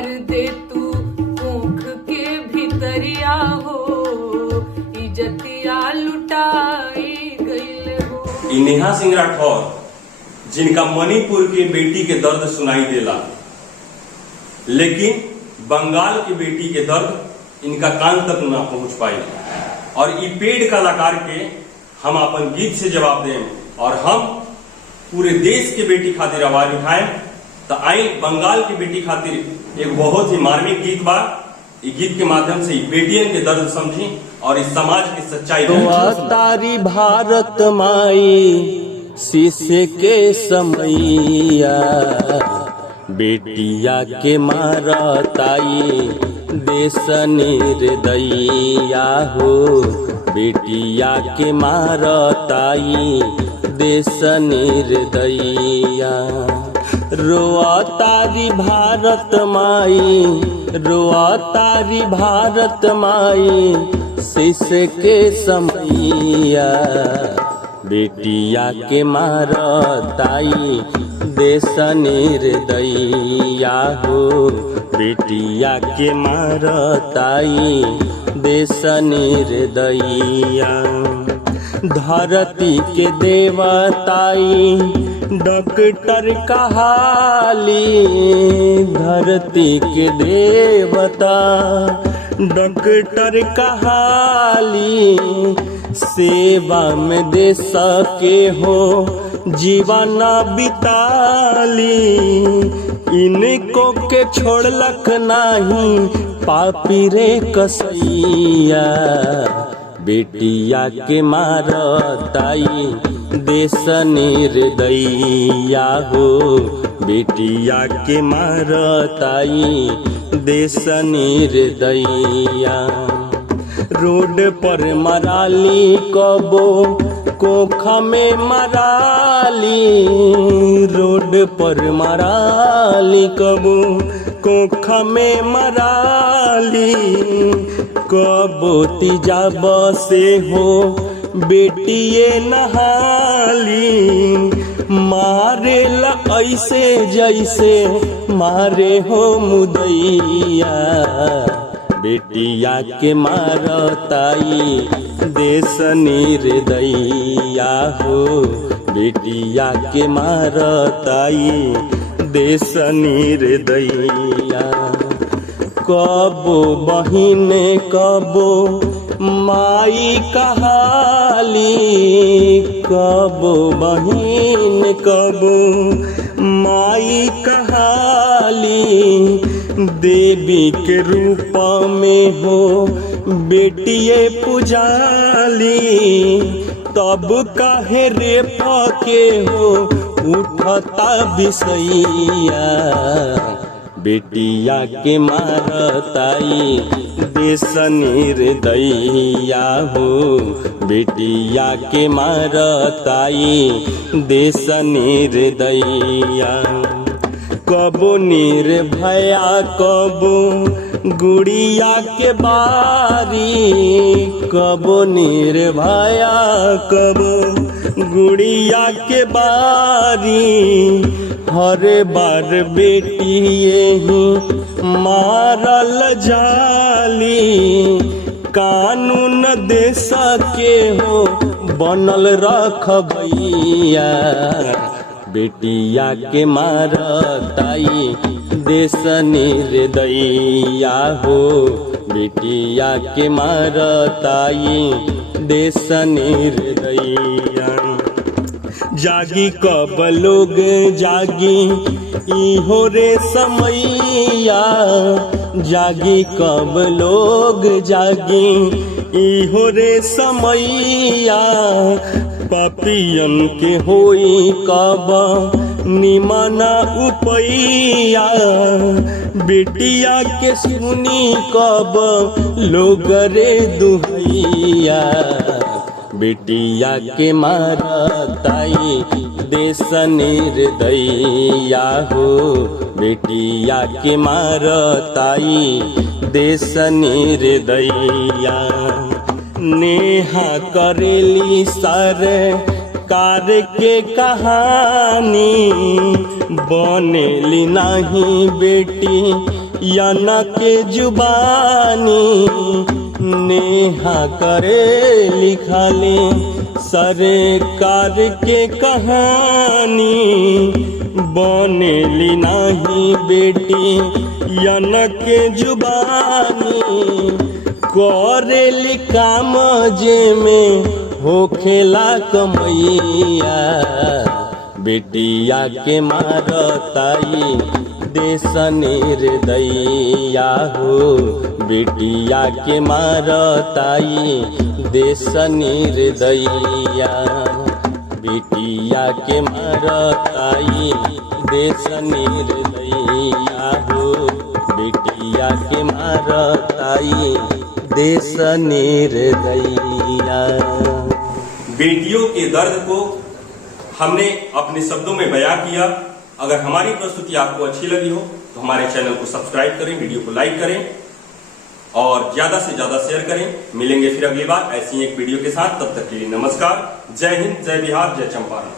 मार दे तू मुख के भीतरिया हो, इजतिया लुटाई गईल हो। नेहा सिंह राठौर जिनका मणिपुर की बेटी के दर्द सुनाई देला, लेकिन बंगाल की बेटी के दर्द इनका कान तक ना पहुंच पाई। और ई पेड़ कलाकार के हम अपन गीत से जवाब दें और हम पूरे देश के बेटी खातिर आवाज उठाएं। तो आई बंगाल की बेटी खातिर एक बहुत ही मार्मिक गीत बा। इस गीत के माध्यम से बेटियन के दर्द समझी और इस समाज की सच्चाई तारी भारत माई शीशे के समैया, बेटिया के मारताई देश निर्दयिया हो, बेटिया के मारताई देश निर्दयिया। रोआ तारी भारत माई, रोआ तारी भारत माई शीशे के समैया, बेटिया के मारताई देश निर्दयिया हो, बेटिया के मारताई देश निर्दयिया। धरती के देवताई डॉक्टर कहाली, धरती के देवता डॉक्टर कहाली, सेवा में दे सके हो जीवन बिताली। इनको के छोड़लक नहीं पापी रे कसैया, बेटिया के मारताई देश निर्दयिया हो, बेटिया के मारताई देश निर्दयिया। रोड पर मराली कबो कोखा में मराली, रोड पर मराली कबो कोखा में मराली, कबो तीजाब से हो बेटिए नहाली। मारे ला ऐसे जैसे मारे हो मुदैया, बेटिया के मारताई देश निर्दयिया हो, बेटिया के मारताई देश निर्दयिया। कबो बहिन कबो माई कहाली, कबो बहिन कबो माई कहाली, देवी के रूप में हो बेटिए पुजाली। तब काहे रे पके हो उठता विषैया, बेटिया के मारताई देश निर्दयिया हो, बेटिया के मारताई देश निर्दयिया। कबो निर्भया कबो गुड़िया के बारी, कबो निर्भया कबो गुड़िया के बारी, हर बार बेटिए ही मारल जाली। कानून दे सके हो बनल रख भैया, बेटिया के मारताई देश निर्दयिया हो, बेटिया के मारताई देश निर्दयिया। जागी कब लोग जागी इहो रे समैया, जागी कब लोग जागी इहो रे समैया। पापियन के होई कब निमन उपैया, बेटिया के सुनी कब लोग रे दुहैया, बेटिया के मारताई देश निर्दयिया हो, बेटिया के मारताई देश निर्दयिया। नेहा करेली सरकार के कहानी, बनेली नहीं बेटी या न के जुबानी नेहा करे लिखाले सरकार के कहानी बनेली नाही बेटी या न के जुबानी करेली काम जे में होखेला कमैया बेटिया के मारताई देश निर्दयिया हो बेटिया के मारताई देश निर्दयिया बेटिया के मारताई देश निर्दयिया हो बेटिया के मारताई देश निर्दयिया। बेटियों के दर्द को हमने अपने शब्दों में बयां किया। अगर हमारी प्रस्तुति आपको अच्छी लगी हो तो हमारे चैनल को सब्सक्राइब करें, वीडियो को लाइक करें और ज्यादा से ज्यादा शेयर करें। मिलेंगे फिर अगली बार ऐसी एक वीडियो के साथ। तब तक के लिए नमस्कार। जय हिंद, जय बिहार, जय चंपारण।